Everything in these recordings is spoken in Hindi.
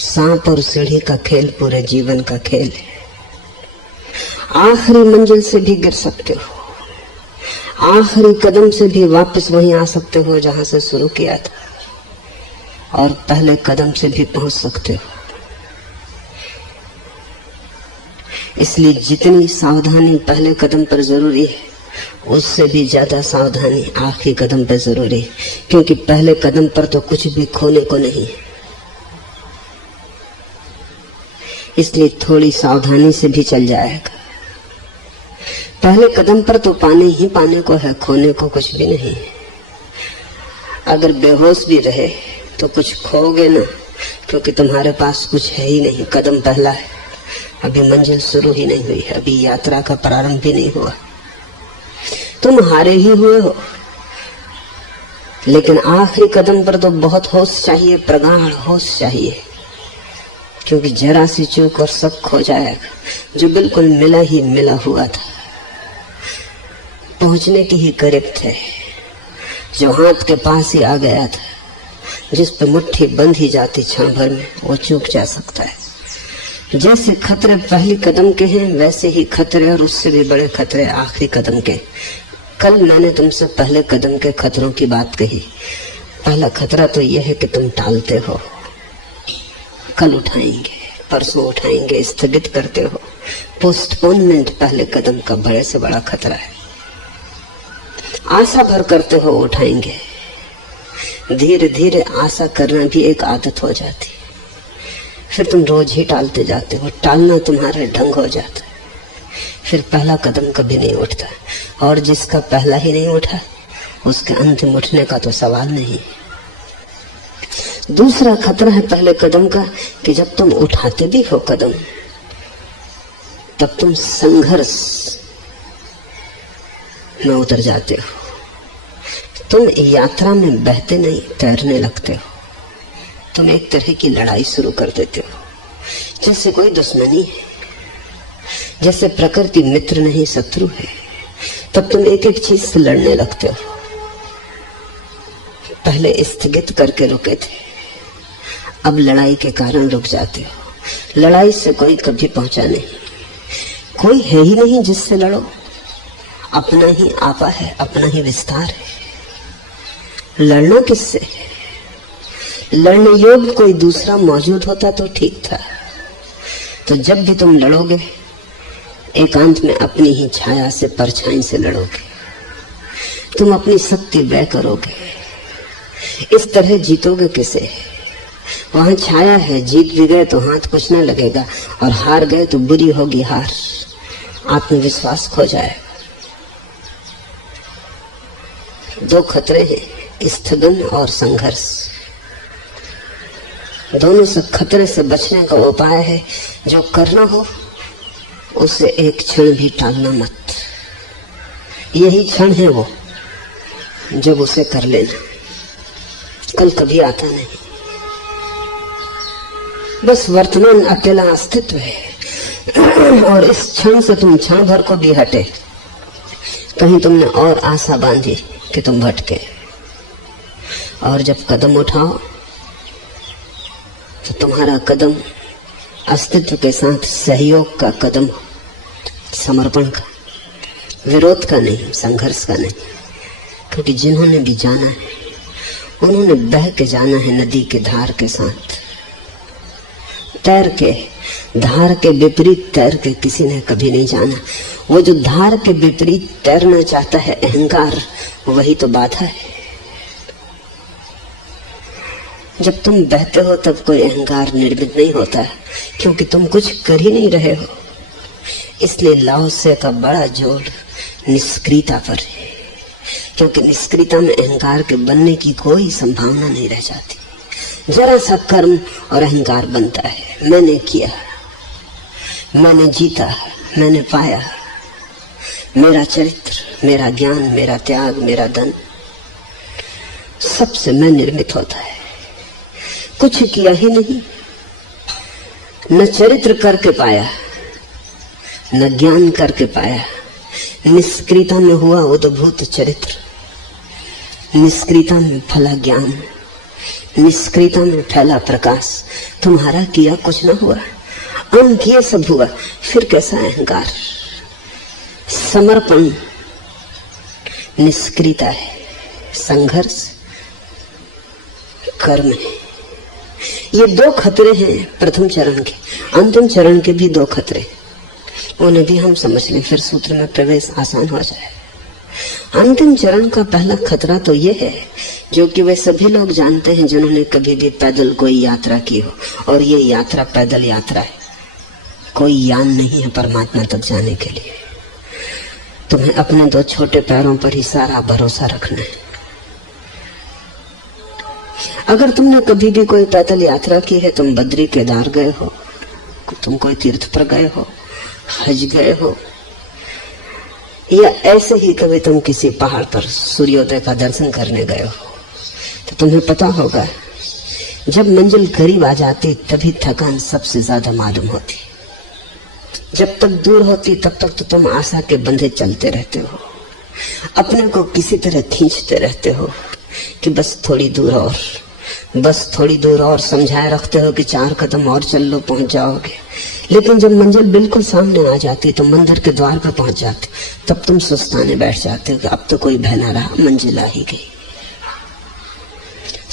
सांप और सीढ़ी का खेल पूरे जीवन का खेल है। आखिरी मंजिल से भी गिर सकते हो, आखिरी कदम से भी वापस वहीं आ सकते हो जहां से शुरू किया था, और पहले कदम से भी पहुंच सकते हो। इसलिए जितनी सावधानी पहले कदम पर जरूरी है, उससे भी ज्यादा सावधानी आखिरी कदम पर जरूरी है, क्योंकि पहले कदम पर तो कुछ भी खोने को नहीं है। इसलिए थोड़ी सावधानी से भी चल जाएगा। पहले कदम पर तो पाने ही पाने को है, खोने को कुछ भी नहीं। अगर बेहोश भी रहे तो कुछ खोगे ना, क्योंकि तुम्हारे पास कुछ है ही नहीं। कदम पहला है, अभी मंजिल शुरू ही नहीं हुई है, अभी यात्रा का प्रारंभ भी नहीं हुआ। तुम हारे ही हुए हो। लेकिन आखिरी कदम पर तो बहुत होश चाहिए, प्रगाढ़ होश चाहिए, क्योंकि जरा सी चूक और सब खो जाएगा। जो बिल्कुल मिला ही मिला हुआ था, पहुंचने की ही करीब थे, जो हाथ के पास ही आ गया था, जिस पे मुट्ठी बंद ही जाती क्षण भर में, वो चूक जा सकता है। जैसे खतरे पहली कदम के हैं, वैसे ही खतरे और उससे भी बड़े खतरे आखिरी कदम के। कल मैंने तुमसे पहले कदम के खतरों की बात कही। पहला खतरा तो यह है कि तुम टालते हो, कल उठाएंगे, परसों उठाएंगे, स्थगित करते हो। पोस्टपोनमेंट पहले कदम का बड़े से बड़ा खतरा है। आशा भर करते हो उठाएंगे, धीरे धीरे आशा करना भी एक आदत हो जाती है, फिर तुम रोज ही टालते जाते हो, टालना तुम्हारा ढंग हो जाता है, फिर पहला कदम कभी नहीं उठता। और जिसका पहला ही नहीं उठा, उसके अंतिम उठने का तो सवाल नहीं। दूसरा खतरा है पहले कदम का कि जब तुम उठाते भी हो कदम, तब तुम संघर्ष में उतर जाते हो। तुम यात्रा में बहते नहीं, तैरने लगते हो। तुम एक तरह की लड़ाई शुरू कर देते हो, जैसे कोई दुश्मनी है, जैसे प्रकृति मित्र नहीं शत्रु है। तब तुम एक एक चीज से लड़ने लगते हो। पहले स्थगित करके रुके थे, अब लड़ाई के कारण रुक जाते हो। लड़ाई से कोई कभी पहुंचा नहीं, कोई है ही नहीं जिससे लड़ो। अपना ही आपा है, अपना ही विस्तार है। लड़ना किससे? लड़ने योग्य कोई दूसरा मौजूद होता तो ठीक था। तो जब भी तुम लड़ोगे, एकांत में अपनी ही छाया से, परछाई से लड़ोगे। तुम अपनी शक्ति व्यय करोगे। इस तरह जीतोगे किसे? वहां छाया है, जीत भी गए तो हाथ कुछ न लगेगा, और हार गए तो बुरी होगी हार, आत्मविश्वास खो जाएगा। दो खतरे हैं, स्थगन और संघर्ष। दोनों से खतरे से बचने का उपाय है, जो करना हो उसे एक क्षण भी टालना मत। यही क्षण है वो जब उसे कर लेना, कल कभी आता नहीं। बस वर्तमान अकेला अस्तित्व है, और इस क्षण से तुम क्षण भर को भी हटे, कहीं तुमने और आशा बांधी कि तुम भटके। और जब कदम उठाओ तो तुम्हारा कदम अस्तित्व के साथ सहयोग का कदम, समर्पण का, विरोध का नहीं, संघर्ष का नहीं। क्योंकि जिन्होंने भी जाना है, उन्होंने बह के जाना है नदी के धार के साथ। तैर के, धार के विपरीत तैर के किसी ने कभी नहीं जाना। वो जो धार के विपरीत तैरना चाहता है, अहंकार, वही तो बाधा है। जब तुम बहते हो तब कोई अहंकार निर्मित नहीं होता, क्योंकि तुम कुछ कर ही नहीं रहे हो। इसलिए लाओसे का बड़ा जोर निष्क्रियता पर है, क्योंकि निष्क्रियता में अहंकार के बनने की कोई संभावना नहीं रह जाती। जरा सा कर्म और अहंकार बनता है। मैंने किया, मैंने जीता, मैंने पाया, मेरा चरित्र, मेरा ज्ञान, मेरा त्याग, मेरा धन, सबसे मैं निर्मित होता है। कुछ किया ही नहीं, न चरित्र करके पाया, न ज्ञान करके पाया। निष्क्रियता में हुआ उद्भूत चरित्र, निष्क्रियता में फला ज्ञान, निष्क्रियता में फैला प्रकाश, तुम्हारा किया कुछ ना हुआ, अनकिया सब हुआ, फिर कैसा अहंकार। समर्पण निष्क्रियता है, संघर्ष कर्म है। ये दो खतरे हैं प्रथम चरण के। अंतिम चरण के भी दो खतरे, उन्हें भी हम समझ लें, फिर सूत्र में प्रवेश आसान हो जाए। अंतिम चरण का पहला खतरा तो ये है, जो कि वे सभी लोग जानते हैं जिन्होंने कभी भी पैदल कोई यात्रा की हो, और ये यात्रा पैदल यात्रा है, कोई यान नहीं है परमात्मा तक जाने के लिए। तुम्हें अपने दो छोटे पैरों पर ही सारा भरोसा रखना है। अगर तुमने कभी भी कोई पैदल यात्रा की है, तुम बद्री केदार गए हो, तुम कोई तीर्थ पर गए हो, हज गए हो, या ऐसे ही कभी तुम किसी पहाड़ पर सूर्योदय का दर्शन करने गए हो, तो तुम्हें पता होगा जब मंजिल करीब आ जाती तभी थकान सबसे ज्यादा मालूम होती। जब तक दूर होती तब तक तो तुम आशा के बंधे चलते रहते हो, अपने को किसी तरह खींचते रहते हो कि बस थोड़ी दूर और, बस थोड़ी दूर और, समझाए रखते हो कि 4 कदम और चल लो पहुंच जाओगे। लेकिन जब मंजिल बिल्कुल सामने आ जाती, तो मंदिर के द्वार पर पहुंच जाते, तब तुम सुस्ताने बैठ जाते हो कि अब तो कोई भय ना रहा, मंजिल आ ही गई।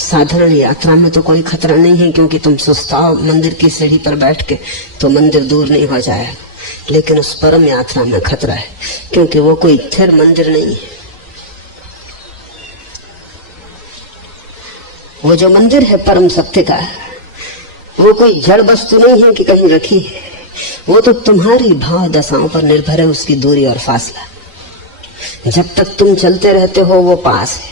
साधारण यात्रा में तो कोई खतरा नहीं है, क्योंकि तुम सुस्ताओ मंदिर की सीढ़ी पर बैठ के तो मंदिर दूर नहीं हो जाएगा। लेकिन उस परम यात्रा में खतरा है, क्योंकि वो कोई स्थिर मंदिर नहीं है। वो जो मंदिर है परम सत्य का, वो कोई जड़ वस्तु नहीं है कि कहीं रखी है, वो तो तुम्हारी भाव दशाओं पर निर्भर है, उसकी दूरी और फासला। जब तक तुम चलते रहते हो वो पास है,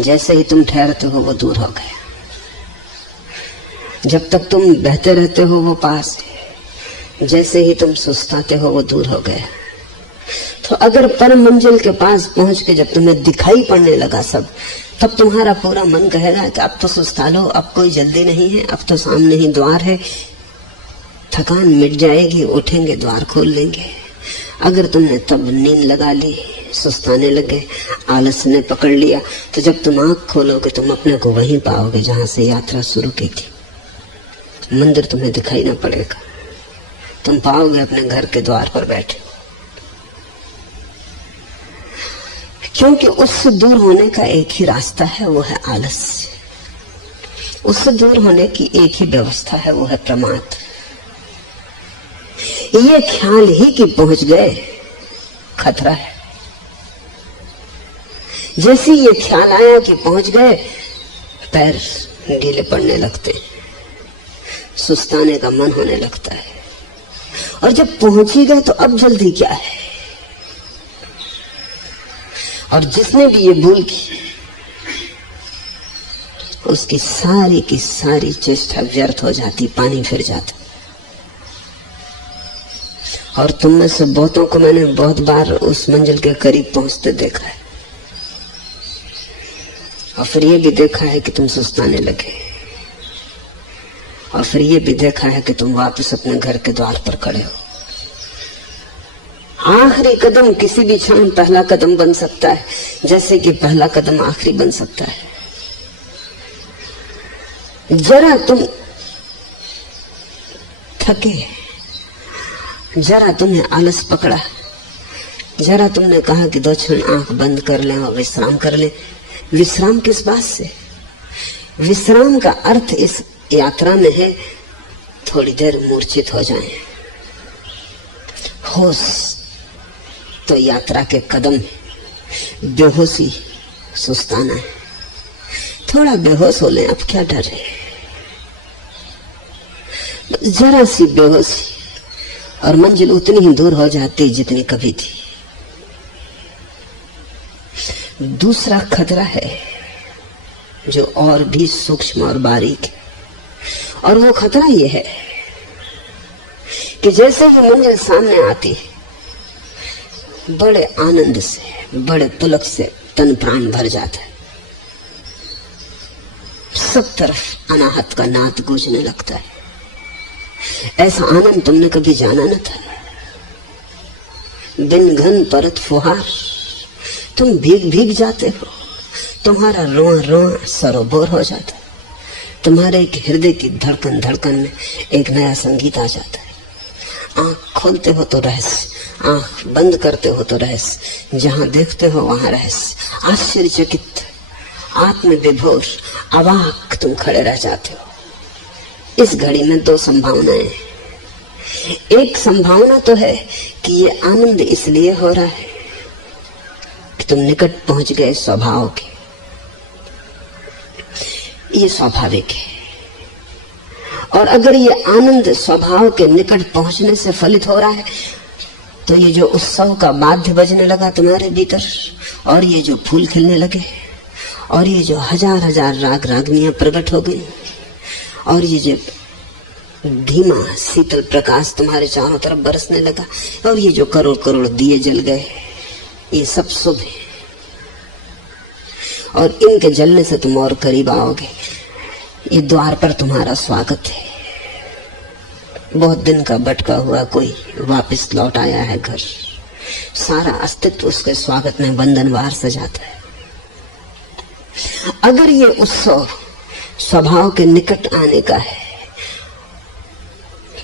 जैसे ही तुम ठहरते हो वो दूर हो गया। जब तक तुम बहते रहते हो वो पास है, जैसे ही तुम सुस्ताते हो वो दूर हो गया। तो अगर परम मंजिल के पास पहुंच के जब तुम्हें दिखाई पड़ने लगा सब, तब तुम्हारा पूरा मन कहेगा कि अब तो सुस्ता लो, अब कोई जल्दी नहीं है, अब तो सामने ही द्वार है, थकान मिट जाएगी, उठेंगे द्वार खोल लेंगे। अगर तुमने तब नींद लगा ली, सुस्ताने लगे, आलस ने पकड़ लिया, तो जब तुम आंख खोलोगे तुम अपने को वहीं पाओगे जहां से यात्रा शुरू की थी। मंदिर तुम्हें दिखाई ना पड़ेगा, तुम पाओगे अपने घर के द्वार पर बैठे। क्योंकि उससे दूर होने का एक ही रास्ता है, वो है आलस्य। उससे दूर होने की एक ही व्यवस्था है, वो है प्रमाद। ये ख्याल ही कि पहुंच गए खतरा है। जैसे ये ख्याल आया कि पहुंच गए, पैर ढीले पड़ने लगते, सुस्ताने का मन होने लगता है। और जब पहुंच ही गए तो अब जल्दी क्या है। और जिसने भी ये भूल की, उसकी सारी की सारी चेष्टा व्यर्थ हो जाती, पानी फिर जाता। और तुम में से बहुतों को मैंने बहुत बार उस मंजिल के करीब पहुंचते देखा है, और फिर ये भी देखा है कि तुम सुस्ताने लगे, और फिर ये भी देखा है कि तुम वापस अपने घर के द्वार पर खड़े हो। आखिरी कदम किसी भी क्षण पहला कदम बन सकता है, जैसे कि पहला कदम आखिरी बन सकता है। जरा तुम थके, जरा तुमने आलस पकड़ा, जरा तुमने कहा कि 2 क्षण आंख बंद कर लें और विश्राम कर लें। विश्राम किस बात से? विश्राम का अर्थ इस यात्रा में है थोड़ी देर मूर्छित हो जाएं। होश तो यात्रा के कदम है, बेहोशी सुस्ताना है। थोड़ा बेहोश हो लें, अब क्या डर है। जरा सी बेहोशी और मंजिल उतनी ही दूर हो जाती जितनी कभी थी। दूसरा खतरा है जो और भी सूक्ष्म और बारीक है, और वो खतरा ये है कि जैसे ही मंजिल सामने आती है, बड़े आनंद से, बड़े पुलक से तन प्राण भर जाता है। सब तरफ अनाहत का नाद गूंजने लगता है। ऐसा आनंद तुमने कभी जाना न था। बिन घन परत फुहार, तुम भीग भीग जाते हो, तुम्हारा रोआ रोआ सरोबोर हो जाता है। तुम्हारे एक हृदय की धड़कन धड़कन में एक नया संगीत आ जाता है। आंख खोलते हो तो रहस्य, आंख बंद करते हो तो रहस्य, जहां देखते हो वहां रहस्य। आश्चर्यचकित, आत्म विभोर, अवाक तुम खड़े रह जाते हो। इस घड़ी में दो संभावनाएं हैं। एक संभावना तो है कि ये आनंद इसलिए हो रहा है कि तुम निकट पहुंच गए स्वभाव के, ये स्वाभाविक है। और अगर ये आनंद स्वभाव के निकट पहुंचने से फलित हो रहा है तो ये जो उत्सव का वाद्य बजने लगा तुम्हारे भीतर, और ये जो फूल खिलने लगे, और ये जो हजार हजार राग रागनियां प्रकट हो गई, और ये जो धीमा शीतल प्रकाश तुम्हारे चारों तरफ बरसने लगा, और ये जो करोड़ करोड़ दिए जल गए, ये सब शुभ है। और इनके जलने से तुम और करीब आओगे। ये द्वार पर तुम्हारा स्वागत है। बहुत दिन का भटका हुआ कोई वापस लौट आया है घर, सारा अस्तित्व उसके स्वागत में बंधनवार सजाता है। अगर ये उत्सव स्वभाव के निकट आने का है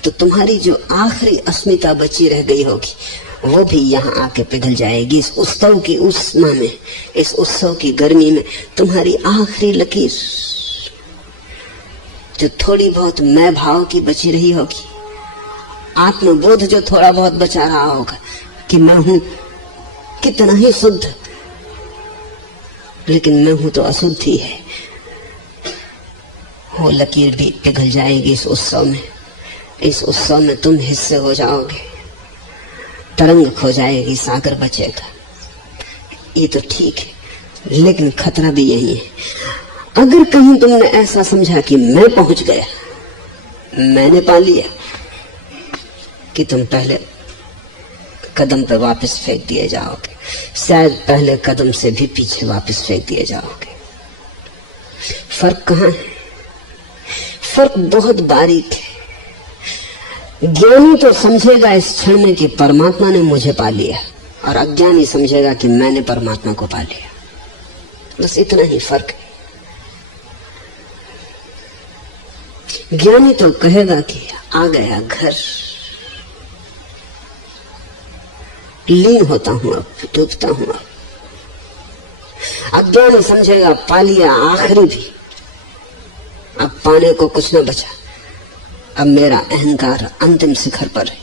तो तुम्हारी जो आखिरी अस्मिता बची रह गई होगी वो भी यहाँ आके पिघल जाएगी। इस उत्सव की उष्मा में, इस उत्सव की गर्मी में तुम्हारी आखिरी लकीर, जो थोड़ी बहुत मैं भाव की बची रही होगी, आत्मबोध जो थोड़ा बहुत बचा रहा होगा कि मैं हूं कितना ही शुद्ध, लेकिन मैं हूं तो अशुद्ध ही है, वो लकीर भी पिघल जाएगी इस उत्सव में। इस उत्सव में तुम हिस्से हो जाओगे, तरंग खो जाएगी, सागर बचेगा। ये तो ठीक है, लेकिन खतरा भी यही है। अगर कहीं तुमने ऐसा समझा कि मैं पहुंच गया, मैंने पा लिया, कि तुम पहले कदम पे वापस फेंक दिए जाओगे, शायद पहले कदम से भी पीछे वापस फेंक दिए जाओगे। फर्क कहाँ है? फर्क बहुत बारीक है। ज्ञानी तो समझेगा इस क्षण में कि परमात्मा ने मुझे पा लिया, और अज्ञानी समझेगा कि मैंने परमात्मा को पा लिया। बस इतना ही फर्क है। ज्ञानी तो कहेगा कि आ गया घर, लीन होता हूं, अब डूबता हूं। अब अज्ञानी समझेगा पा लिया आखिरी भी, अब पाने को कुछ न बचा, अब मेरा अहंकार अंतिम शिखर पर है।